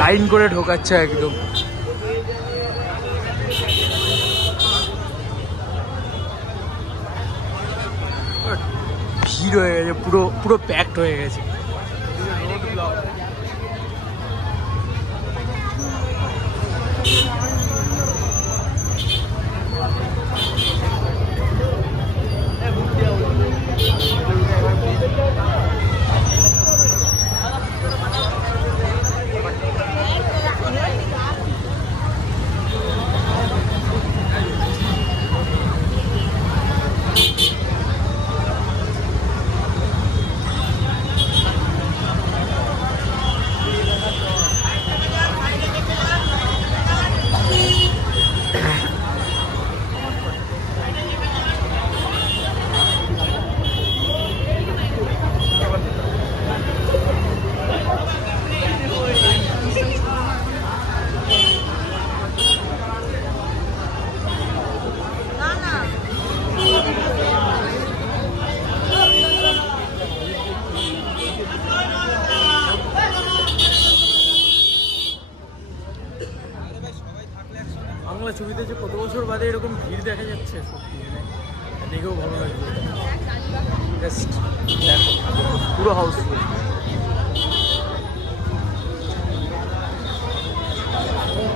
Line করে ঢোকাচ্ছে একদম। ভিড় হয়ে গেছে, পুরো পুরো প্যাকড হয়ে গেছে। বাংলা ছবিতে যে কত বছর বাদে এরকম ভিড় দেখা যাচ্ছে, সত্যি দেখেও ভালো লাগছে। জাস্ট দেখো পুরো হাউসফুল।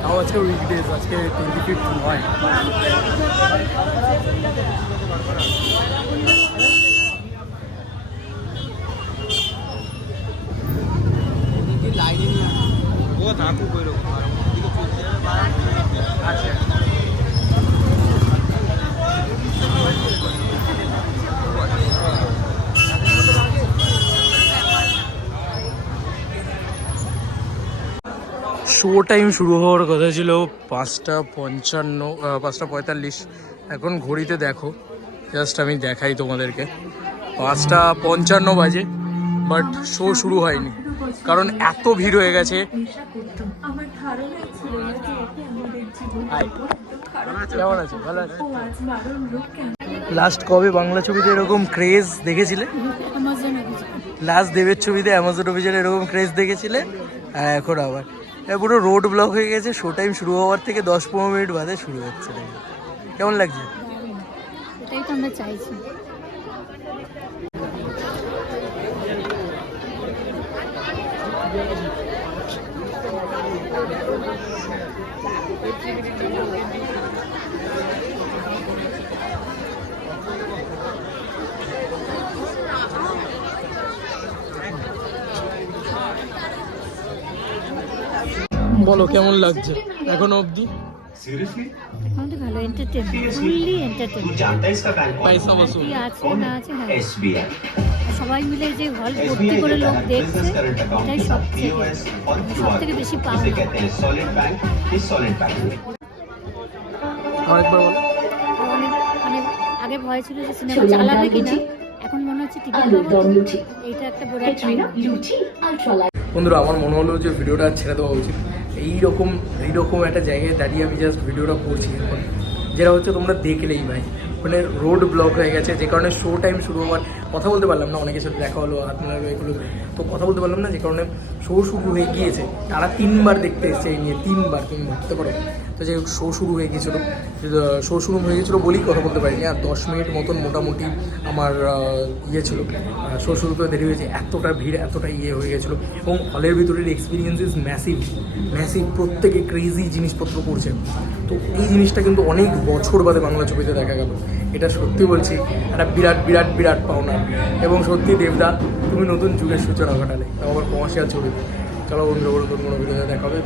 তাও আজকে উইকডেজ, আজকে 25 নয়। ও থাকুক ওই রকম আচ্ছা। শো টাইম শুরু হওয়ার কথা ছিল 5:45, এখন ঘড়িতে দেখো, জাস্ট আমি দেখাই তোমাদেরকে, 5:55 বাজে, বাট শো শুরু হয়নি কারণ এত ভিড় হয়ে গেছে। কেমন আছো? ভালো আছে। লাস্ট কবে বাংলা ছবিতে এরকম ক্রেজ দেখেছিলে? লাস্ট দেবের ছবিতে অ্যামাজন অভিযানে এরকম ক্রেজ দেখেছিলে, আর এখন আবার পুরো রোড ব্লক হয়ে গেছে। শো টাইম শুরু হওয়ার থেকে 10-15 মিনিট বাদে শুরু হচ্ছে। কেমন লাগছে? এটাই তো আমরা চাইছি। বলো কেমন লাগছে এখনো অবধি? ভালো এন্টারটেইনমেন্ট, ফুললি এন্টারটেইনমেন্ট। পয়সা বসুল আছে না আছে, হ্যাঁ সবাই মিলে যে হল ভর্তি করে লোক দেখছে, এটাই সবথেকে বেশি পাওনা। আরেকবার বলো। অনেক মানে আগে ভয় ছিল যে সিনেমা চালাবে কিনা, এখন মনে হচ্ছে টিভি এইটা একটা বড় পাওনা। বন্ধুরা, আমার মনে হলো যে ভিডিওটা ছেড়ে দেওয়া উচিত। এইরকম একটা জায়গায় দাঁড়িয়ে আমি জাস্ট ভিডিওটা করছি এখন, যেটা হচ্ছে তোমরা দেখলেই ভাই, মানে রোড ব্লক হয়ে গেছে, যে কারণে শো টাইম শুরু হওয়ার কথা বলতে পারলাম না। অনেকের সাথে দেখা হলো, হাত মেলালো, এগুলো তো কথা বলতে পারলাম না, যে কারণে শো শুরু হয়ে গিয়েছে। তারা 3বার দেখতে এসছে এই নিয়ে, 3বার, তুমি ভাবতে পারো। তো যে শো শুরু হয়ে গিয়েছিলো, বলেই কথা বলতে পারিনি। আর 10 মিনিট মতন মোটামুটি আমার ছিল, শো শুরুতে দেরি হয়েছে, এতটা ভিড়, এতটা হয়ে গেছিলো। এবং হলের ভিতরের এক্সপিরিয়েন্স ইজ ম্যাসিভ। প্রত্যেকে ক্রেজি জিনিসপত্র করছে। তো এই জিনিসটা কিন্তু অনেক বছর বাদে বাংলা ছবিতে দেখা গেল। এটা সত্যি বলছি, একটা বিরাট পাওনা। এবং সত্যি দেবদা, তুমি নতুন যুগের সূচনা ঘটালে, তাও আবার কমার্শিয়াল ছবি। চলো বন্ধুরা, নতুন কোনো ভিডিওতে দেখা হবে।